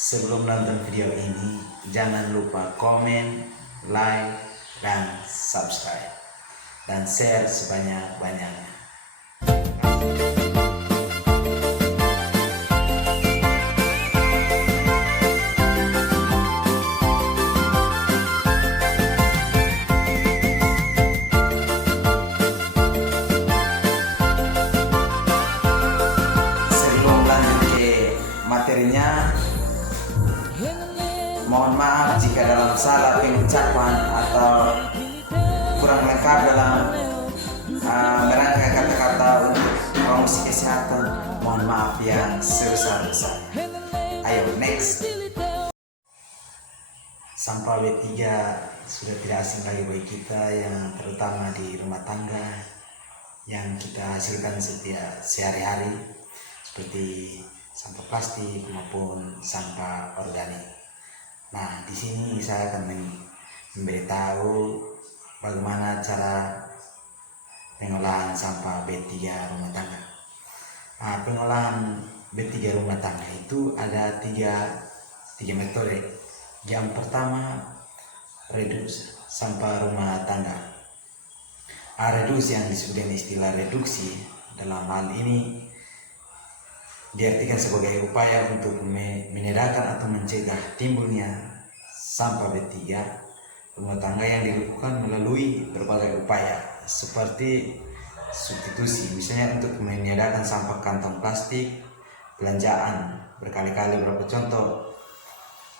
Sebelum nonton video ini, jangan lupa komen, like, dan subscribe. Dan share sebanyak-banyaknya. Sebelum lanjut ke materinya, mohon maaf jika dalam salah pengucapan atau kurang lengkap dalam merangkai kata-kata untuk promosi kesehatan. Mohon maaf yang sebesar-besarnya. Ayo next. Sampah B3 sudah tidak asing lagi bagi kita, yang terutama di rumah tangga yang kita hasilkan setiap sehari-hari, seperti sampah plastik maupun sampah organik. Nah, di sini saya akan memberitahu bagaimana cara pengolahan sampah B3 rumah tangga. Nah, pengolahan B3 rumah tangga itu ada tiga metode. Yang pertama, reduksi sampah rumah tangga. Reduksi yang disebut dengan istilah reduksi dalam hal ini diartikan sebagai upaya untuk menyediakan atau mencegah timbulnya sampah B3 rumah tangga yang dilakukan melalui berbagai upaya seperti substitusi, misalnya untuk menyediakan sampah kantong plastik belanjaan berkali-kali.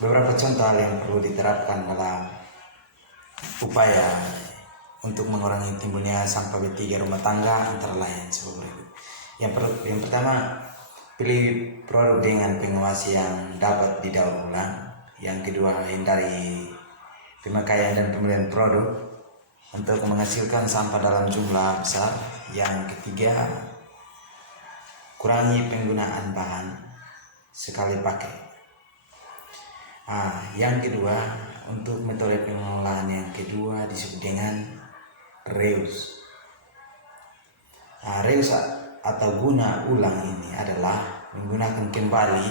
Beberapa contoh hal yang perlu diterapkan dalam upaya untuk mengurangi timbulnya sampah B3 rumah tangga antara lain sebagai berikut. Yang pertama, pilih produk dengan pengawas yang dapat didaur ulang. Yang kedua, hindari pemakaian dan pembelian produk untuk menghasilkan sampah dalam jumlah besar. Yang ketiga, kurangi penggunaan bahan sekali pakai. Yang kedua, untuk metode pengolahan yang kedua disebut dengan reuse. Reuse atau guna ulang ini adalah menggunakan kembali.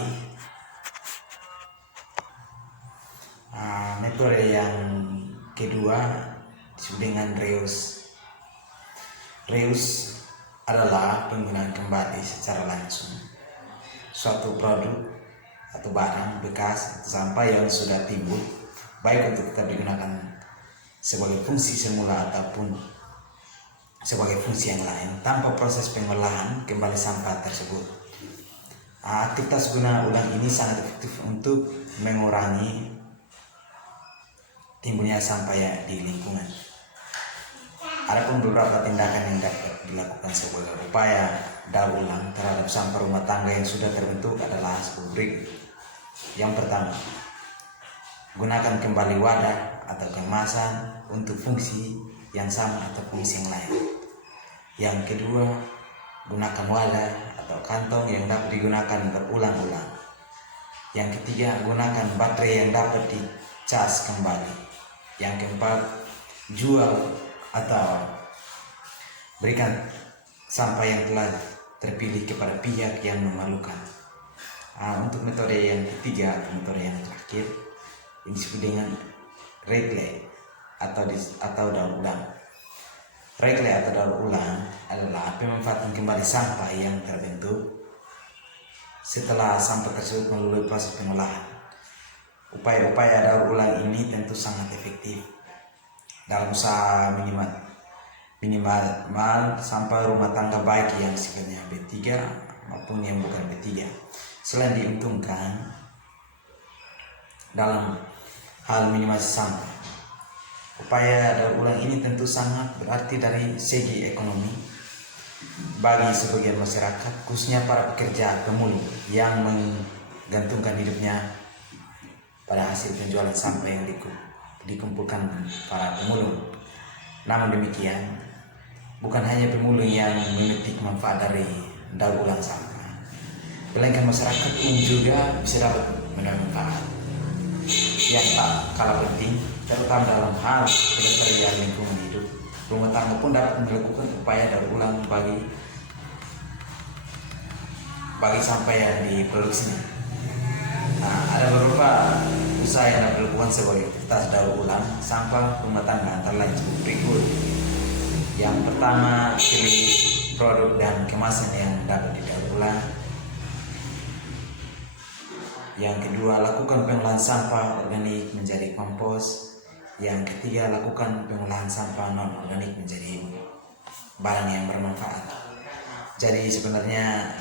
Metode yang kedua disebut dengan reuse. Reuse adalah penggunaan kembali secara langsung suatu produk atau barang bekas atau sampah yang sudah timbul, baik untuk tetap digunakan sebagai fungsi semula ataupun sebagai fungsi yang lain tanpa proses pengolahan kembali sampah tersebut. Aktivitas guna ulang ini sangat efektif untuk mengurangi timbulnya sampah di lingkungan. Adapun beberapa tindakan yang dapat dilakukan sebagai upaya daur ulang terhadap sampah rumah tangga yang sudah terbentuk adalah sebagai berikut. Yang pertama, gunakan kembali wadah atau kemasan untuk fungsi yang sama atau fungsi yang lain. Yang kedua, gunakan wadah atau kantong yang dapat digunakan berulang-ulang. Yang ketiga, gunakan baterai yang dapat dicas kembali. Yang keempat, jual atau berikan sampah yang telah terpilih kepada pihak yang memerlukan. Untuk metode yang ketiga atau metode yang terakhir, ini disebut dengan recycle atau daur ulang. Recycle atau daur ulang adalah pemanfaatan kembali sampah yang terbentuk setelah sampah tersebut melalui proses pengolahan. Upaya-upaya daur ulang ini tentu sangat efektif dalam usaha minimal sampah rumah tangga baik yang sifatnya B3 maupun yang bukan B3. Selain diuntungkan dalam hal minimalisasi sampah, upaya daur ulang ini tentu sangat berarti dari segi ekonomi bagi sebagian masyarakat, khususnya para pekerja pemulung yang menggantungkan hidupnya pada hasil penjualan sampah yang dikumpulkan para pemulung. Namun demikian, bukan hanya pemulung yang memetik manfaat dari daur ulang sampah, melainkan masyarakat umum juga bisa dapat menerima manfaat yang tak kalah penting, terutama dalam hal pelestarian lingkungan hidup. Rumah tangga pun dapat melakukan upaya daur ulang bagi sampah yang diproduksinya. Ada beberapa usaha yang dapat dilakukan sebagai aktivitas daur ulang sampah rumah tangga antara lain sebagai berikut. Yang pertama, pilih produk dan kemasan yang dapat didaur ulang. Yang kedua, lakukan pengolahan sampah organik menjadi kompos. Yang ketiga, lakukan pengolahan sampah non organik menjadi barang yang bermanfaat. Jadi sebenarnya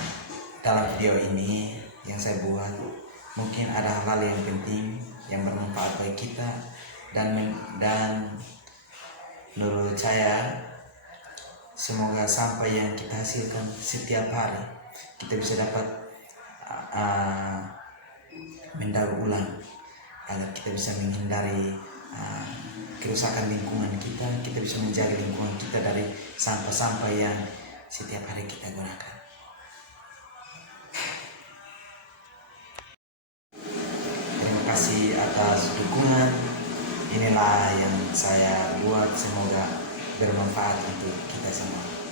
dalam video ini yang saya buat mungkin ada hal-hal yang penting yang bermanfaat bagi kita dan menurut saya semoga sampah yang kita hasilkan setiap hari kita bisa dapat mendaur ulang agar kita bisa menghindari kerusakan lingkungan kita. Kita bisa menjaga lingkungan kita dari sampah-sampah yang setiap hari kita gunakan. Terima kasih atas dukungan. Inilah yang saya buat, semoga bermanfaat untuk kita semua.